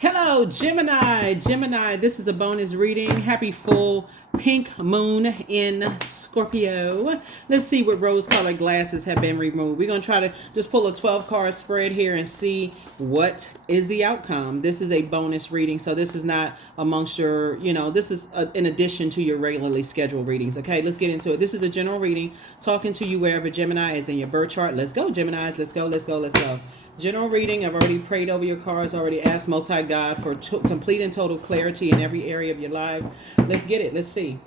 Hello, Gemini. Gemini, this is a bonus reading. Happy full pink moon in Scorpio. Let's see what rose-colored glasses have been removed. We're going to try to just pull a 12-card spread here and see what is the outcome. This is a bonus reading, so this is not amongst your, this is in addition to your regularly scheduled readings. Okay, let's get into it. This is a general reading, talking to you wherever Gemini is in your birth chart. Let's go, Geminis. Let's go, let's go, let's go. General reading. I've already prayed over your cards, already asked Most High God for complete and total clarity in every area of your lives. Let's get it. Let's see.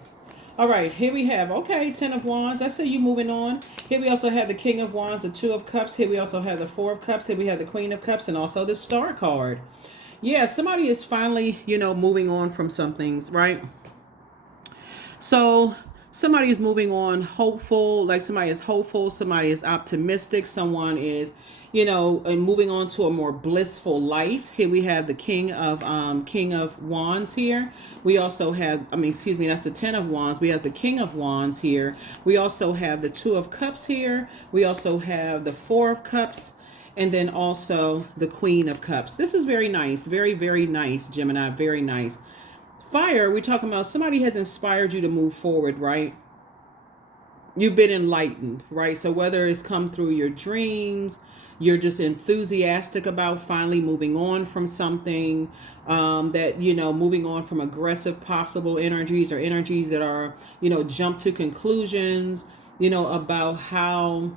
All right, here we have, okay, 10 of Wands. I see you moving on. Here we also have the King of Wands, the 2 of Cups. Here we also have the 4 of Cups. Here we have the Queen of Cups and also the Star card. Yeah, somebody is finally, moving on from some things, right? So somebody is moving on hopeful, like somebody is hopeful, somebody is optimistic, someone is and moving on to a more blissful life. Here we have the King of Wands here. We also have, that's the 10 of Wands. We have the King of Wands here. We also have the 2 of Cups here. We also have the 4 of Cups. And then also the Queen of Cups. This is very nice. Very, very nice, Gemini. Very nice. Fire, we're talking about somebody has inspired you to move forward, right? You've been enlightened, right? So whether it's come through your dreams, you're just enthusiastic about finally moving on from something, moving on from aggressive possible energies or energies that are, jump to conclusions, about how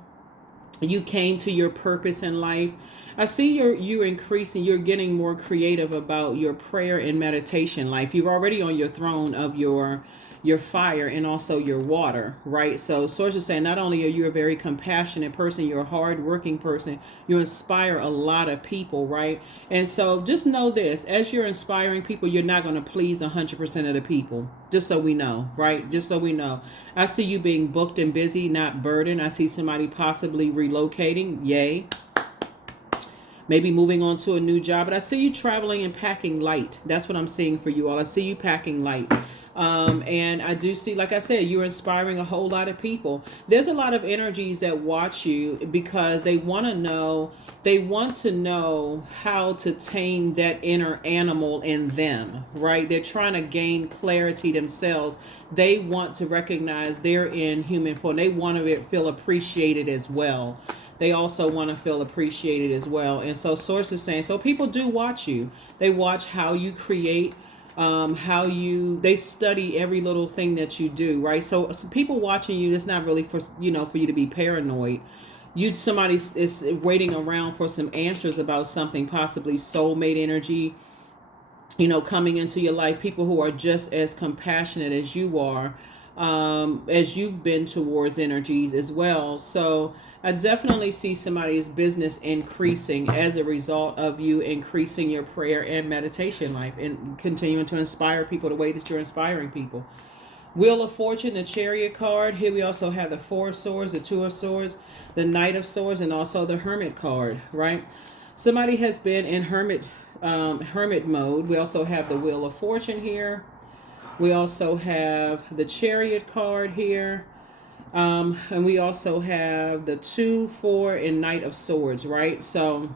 you came to your purpose in life. I see you're increasing, you're getting more creative about your prayer and meditation life. You're already on your throne of your fire and also your water, right? So source is saying not only are you a very compassionate person, you're a hard-working person, you inspire a lot of people, right? And so just know this, as you're inspiring people, you're not going to please 100% of the people, just so we know, right? Just so we know. I see you being booked and busy, not burdened. I see somebody possibly relocating, yay. Maybe moving on to a new job, but I see you traveling and packing light. That's what I'm seeing for you all. I see you packing light. And I do see, like I said, you're inspiring a whole lot of people. There's a lot of energies that watch you because they want to know how to tame that inner animal in them, right? They're trying to gain clarity themselves. They want to recognize they're in human form. They want to feel appreciated as well. They also want to feel appreciated as well. And so source is saying, so people do watch you. They watch how you create, they study every little thing that you do, right? So people watching you, it's not really for you to be paranoid. Somebody is waiting around for some answers about something, possibly soulmate energy, coming into your life, people who are just as compassionate as you are, as you've been towards energies as well. So I definitely see somebody's business increasing as a result of you increasing your prayer and meditation life and continuing to inspire people the way that you're inspiring people. Wheel of Fortune, the Chariot card. Here we also have the 4 of Swords, the 2 of Swords, the Knight of Swords, and also the Hermit card, right? Somebody has been in hermit mode. We also have the Wheel of Fortune here. We also have the Chariot card here. And we also have the 2, 4, and Knight of Swords, right? So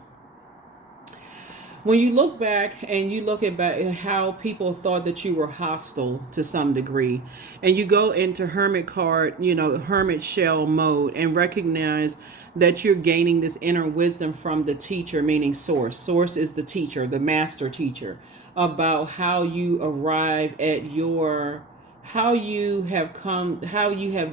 when you look back and you look at how people thought that you were hostile to some degree, and you go into hermit card, hermit shell mode, and recognize that you're gaining this inner wisdom from the teacher, meaning source. Source is the teacher, the master teacher, about how you arrive at how you have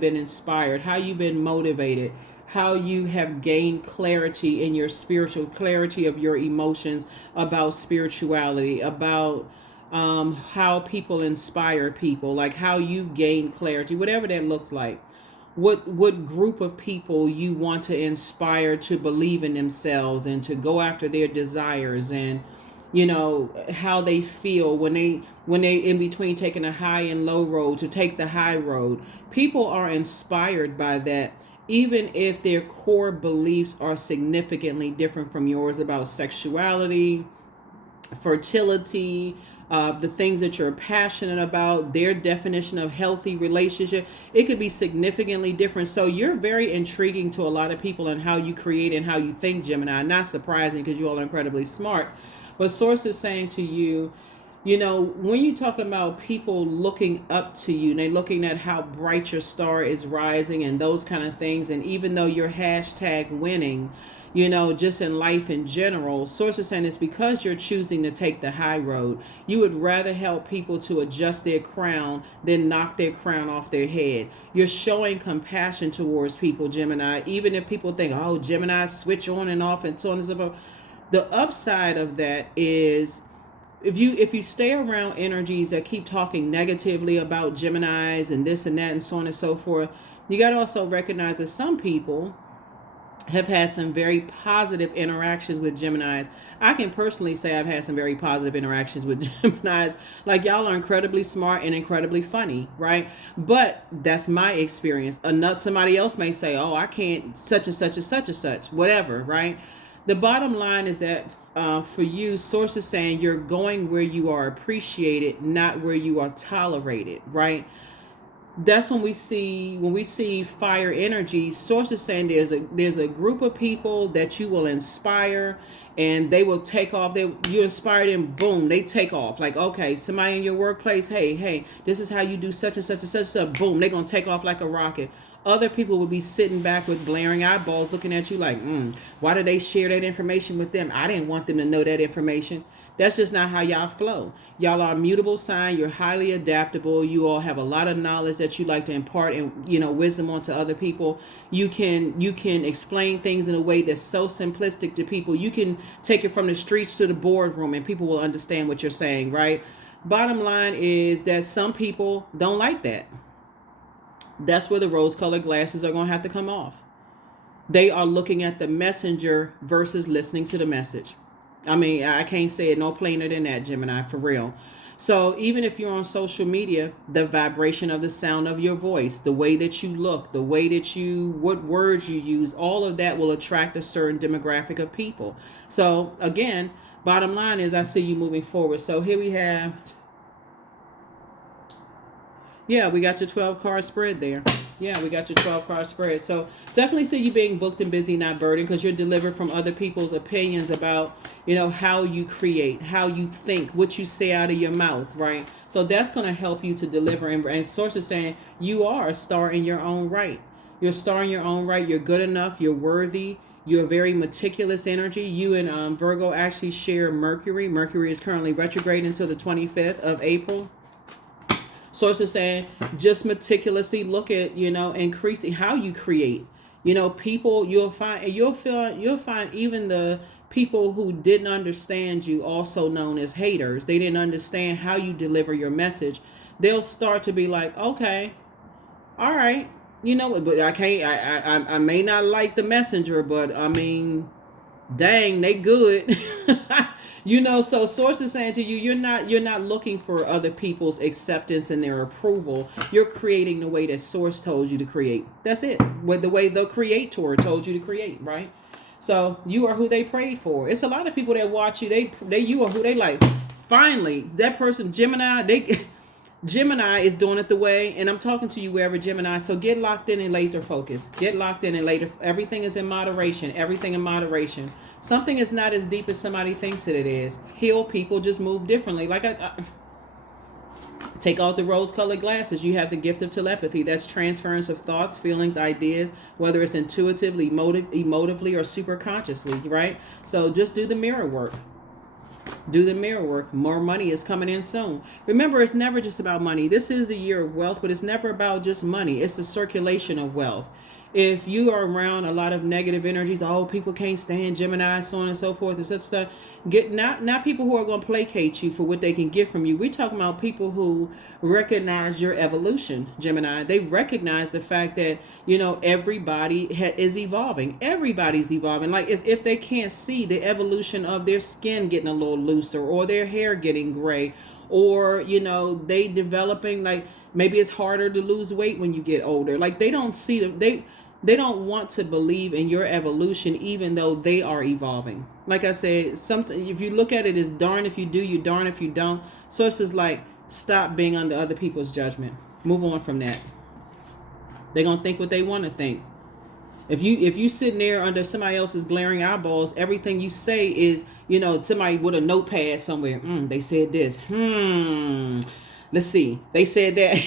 been inspired, how you've been motivated, how you have gained clarity in your spiritual clarity of your emotions, about spirituality, about how people inspire people, like how you gain clarity, whatever that looks like. What group of people you want to inspire to believe in themselves and to go after their desires, and how they feel when they in between taking a high and low road to take the high road. People are inspired by that, even if their core beliefs are significantly different from yours about sexuality, fertility, the things that you're passionate about, their definition of healthy relationship. It could be significantly different. So you're very intriguing to a lot of people in how you create and how you think, Gemini. Not surprising because you all are incredibly smart. But source is saying to you, you know, when you talk about people looking up to you, and they're looking at how bright your star is rising and those kind of things, and even though you're hashtag winning, you know, just in life in general, source is saying it's because you're choosing to take the high road. You would rather help people to adjust their crown than knock their crown off their head. You're showing compassion towards people, Gemini, even if people think, oh, Gemini switch on and off and so on and so forth. The upside of that is, if you stay around energies that keep talking negatively about Geminis and this and that and so on and so forth, you got to also recognize that some people have had some very positive interactions with Geminis. I can personally say I've had some very positive interactions with Geminis. Like, y'all are incredibly smart and incredibly funny, right? But that's my experience. Somebody else may say, oh, I can't such and such and such and such, whatever, right? The bottom line is that for you, source is saying you're going where you are appreciated, not where you are tolerated, right? That's when we see fire energy. Source is saying there's a group of people that you will inspire, and they will take off. You inspire them, boom, they take off. Like, okay, somebody in your workplace, hey, this is how you do such and such and such and such. Boom, they're gonna take off like a rocket. Other people will be sitting back with glaring eyeballs looking at you like, why did they share that information with them? I didn't want them to know that information. That's just not how y'all flow. Y'all are a mutable sign. You're highly adaptable. You all have a lot of knowledge that you like to impart and, you know, wisdom onto other people. You can explain things in a way that's so simplistic to people. You can take it from the streets to the boardroom and people will understand what you're saying, right? Bottom line is that some people don't like that. That's where the rose-colored glasses are going to have to come off. They are looking at the messenger versus listening to the message. I mean, I can't say it no plainer than that, Gemini, for real. So even if you're on social media, the vibration of the sound of your voice, the way that you look, the way that what words you use, all of that will attract a certain demographic of people. So again, bottom line is I see you moving forward. So here we have, yeah, we got your 12 card spread there. Yeah, we got your 12 card spread. So definitely see you being booked and busy, not burdened, because you're delivered from other people's opinions about, you know, how you create, how you think, what you say out of your mouth, right? So that's going to help you to deliver. And source is saying you are a star in your own right. You're a star in your own right. You're good enough. You're worthy. You're a very meticulous energy. You and Virgo actually share Mercury. Mercury is currently retrograde until the 25th of April. Source is saying just meticulously look at, you know, increasing how you create. You know, people, you'll find even the people who didn't understand you, also known as haters, they didn't understand how you deliver your message. They'll start to be like, okay, all right, you know, but I may not like the messenger, but I mean, dang, they good. You know, so source is saying to you, you're not looking for other people's acceptance and their approval. You're creating the way that source told you to create. That's it. With the way the creator told you to create, right? So you are who they prayed for. It's a lot of people that watch you. You are who they like. Finally, that person, Gemini is doing it the way, and I'm talking to you wherever Gemini. So get locked in and laser focus. Get locked in and later. Everything is in moderation. Everything in moderation. Something is not as deep as somebody thinks that it is. Heal people just move differently. Like I take out the rose-colored glasses. You have the gift of telepathy. That's transference of thoughts, feelings, ideas, whether it's intuitively, emotively, or super consciously, right? So just do the mirror work. Do the mirror work. More money is coming in soon. Remember, it's never just about money. This is the year of wealth, but it's never about just money. It's the circulation of wealth. If you are around a lot of negative energies, oh, people can't stand Gemini, so on and so forth, and such stuff, get not people who are going to placate you for what they can get from you. We're talking about people who recognize your evolution, Gemini. They recognize the fact that, you know, everybody is evolving. Everybody's evolving. Like, as if they can't see the evolution of their skin getting a little looser, or their hair getting gray, or, you know, they developing, like, maybe it's harder to lose weight when you get older. Like, they don't see they don't want to believe in your evolution, even though they are evolving. Like I said, if you look at it as darn if you do, you darn if you don't. So it's just like, stop being under other people's judgment. Move on from that. They're going to think what they want to think. If you sitting there under somebody else's glaring eyeballs, everything you say is somebody with a notepad somewhere. They said this. Let's see. They said that.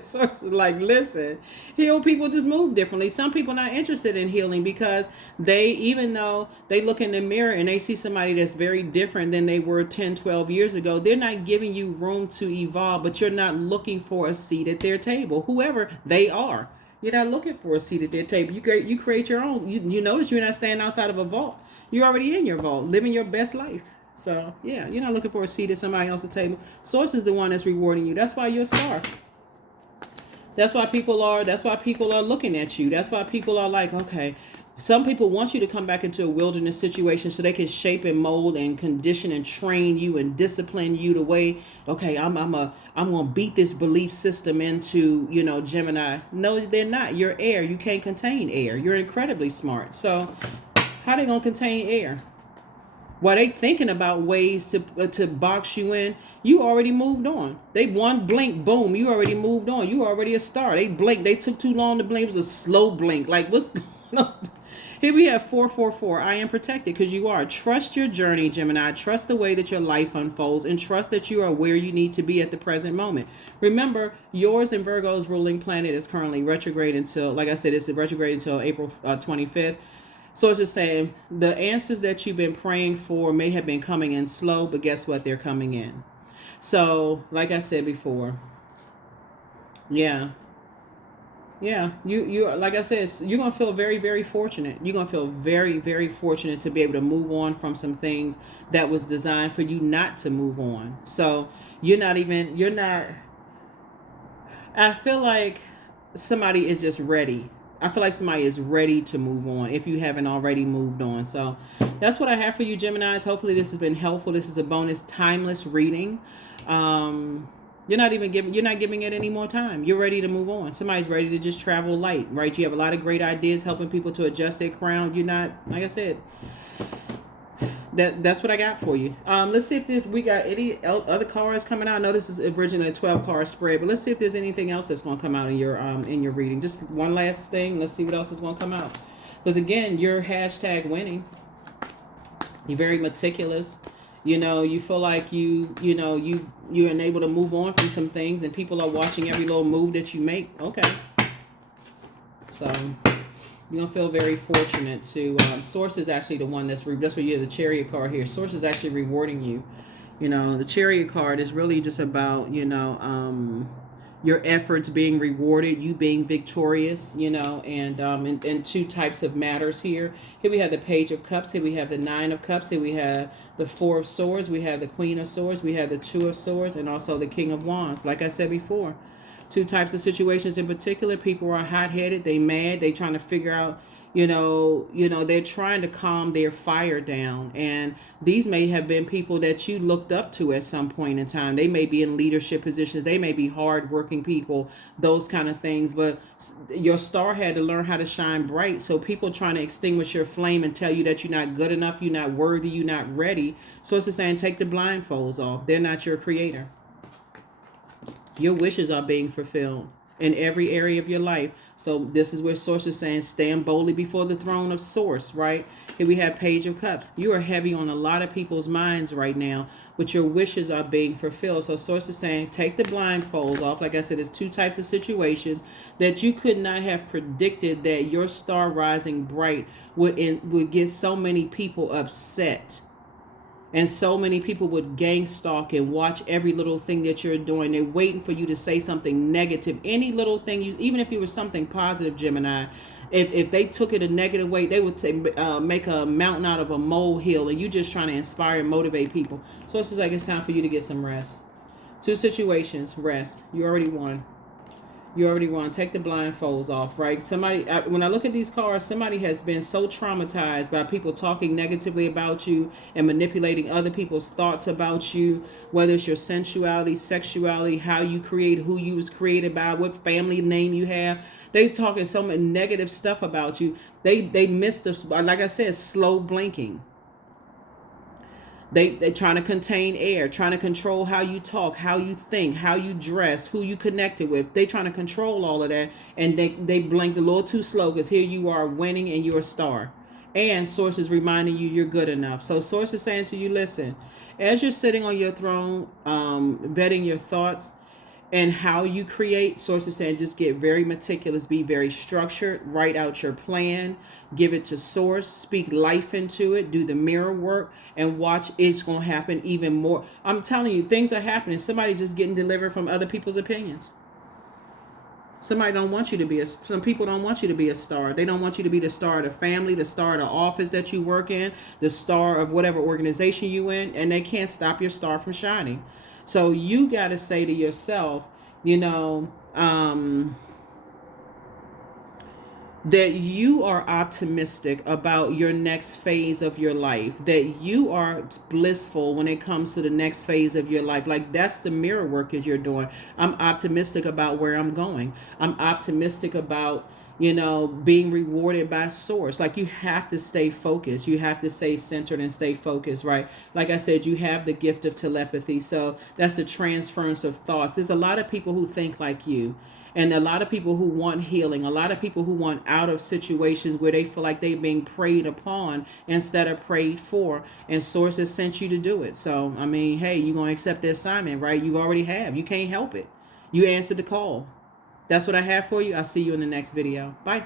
So like, listen, heal people just move differently. Some people not interested in healing because even though they look in the mirror and they see somebody that's very different than they were 10, 12 years ago, they're not giving you room to evolve, but you're not looking for a seat at their table, whoever they are. You're not looking for a seat at their table. You create your own. You notice you're not standing outside of a vault. You're already in your vault, living your best life. So, yeah, you're not looking for a seat at somebody else's table. Source is the one that's rewarding you. That's why you're a star. That's why people are looking at you. That's why people are like, okay, some people want you to come back into a wilderness situation so they can shape and mold and condition and train you and discipline you the way, okay, I'm going to beat this belief system into, Gemini. No, they're not. You're air. You can't contain air. You're incredibly smart. So how they going to contain air? While they thinking about ways to box you in, you already moved on. They one blink, boom, you already moved on. You already a star. They blinked. They took too long to blink. It was a slow blink. Like, what's going on? Here we have 444. I am protected because you are. Trust your journey, Gemini. Trust the way that your life unfolds and trust that you are where you need to be at the present moment. Remember, yours and Virgo's ruling planet is currently retrograde until, like I said, it's retrograde until April 25th. So it's just saying the answers that you've been praying for may have been coming in slow, but guess what? They're coming in. So, like I said before, yeah, you like I said, you're gonna feel very, very fortunate. You're gonna feel very, very fortunate to be able to move on from some things that was designed for you not to move on. So you're not. I feel like somebody is just ready. I feel like somebody is ready to move on if you haven't already moved on. So that's what I have for you, Geminis. Hopefully this has been helpful. This is a bonus timeless reading. You're not giving it any more time. You're ready to move on. Somebody's ready to just travel light, right? You have a lot of great ideas helping people to adjust their crown. You're not, like I said, that's what I got for you. Let's see if we got any other cards coming out. I know this is originally a 12-card spread, but let's see if there's anything else that's going to come out in your reading. Just one last thing. Let's see what else is going to come out. Because again, you're hashtag winning. You're very meticulous. You feel like you're able to move on from some things, and people are watching every little move that you make. Okay. So you're going to feel very fortunate to, Source is actually the one that's where you have the Chariot card here. Source is actually rewarding you. The Chariot card is really just about, your efforts being rewarded, you being victorious, and two types of matters here. Here we have the Page of Cups. Here we have the Nine of Cups. Here we have the Four of Swords. We have the Queen of Swords. We have the Two of Swords, and also the King of Wands. Like I said before, two types of situations in particular. People are hot-headed. They mad. They trying to figure out, they're trying to calm their fire down. And these may have been people that you looked up to at some point in time. They may be in leadership positions. They may be hard-working people, those kind of things. But your star had to learn how to shine bright. So people trying to extinguish your flame and tell you that you're not good enough, you're not worthy, you're not ready. So it's just saying, take the blindfolds off. They're not your creator. Your wishes are being fulfilled in every area of your life. So this is where Source is saying, stand boldly before the throne of Source, right? Here we have Page of Cups. You are heavy on a lot of people's minds right now, but your wishes are being fulfilled. So Source is saying, take the blindfolds off. Like I said, it's two types of situations that you could not have predicted that your star rising bright would get so many people upset. And so many people would gang stalk and watch every little thing that you're doing. They're waiting for you to say something negative. Any little thing, even if it was something positive, Gemini, if they took it a negative way, they would make a mountain out of a molehill, and you just trying to inspire and motivate people. So it's just like it's time for you to get some rest. Two situations, rest. You already won. You already won. Take the blindfolds off, right? When I look at these cards, somebody has been so traumatized by people talking negatively about you and manipulating other people's thoughts about you, whether it's your sensuality, sexuality, how you create, who you was created by, what family name you have. They talking so much negative stuff about you. They missed like I said, slow blinking. They trying to contain air, trying to control how you talk, how you think, how you dress, who you connected with. They trying to control all of that, and they blinked a little too slow because here you are winning and you're a star. And source is reminding you you're good enough. So source is saying to you, listen, as you're sitting on your throne, vetting your thoughts and how you create, source is saying just get very meticulous, be very structured, write out your plan, give it to source, speak life into it, do the mirror work, and watch it's going to happen even more. I'm telling you, things are happening. Somebody just getting delivered from other people's opinions. Somebody don't want you to be some people don't want you to be a star. They don't want you to be the star of the family, the star of the office that you work in, the star of whatever organization you in, and they can't stop your star from shining. So you got to say to yourself, you know, that you are optimistic about your next phase of your life, that you are blissful when it comes to the next phase of your life. Like, that's the mirror work as you're doing. I'm optimistic about where I'm going. I'm optimistic about, you know, being rewarded by source. Like, you have to stay focused. You have to stay centered and stay focused, right? Like I said, you have the gift of telepathy. So that's the transference of thoughts. There's a lot of people who think like you. And a lot of people who want healing, a lot of people who want out of situations where they feel like they're being preyed upon instead of prayed for. And source has sent you to do it. So, I mean, hey, you're going to accept the assignment, right? You already have. You can't help it. You answered the call. That's what I have for you. I'll see you in the next video. Bye.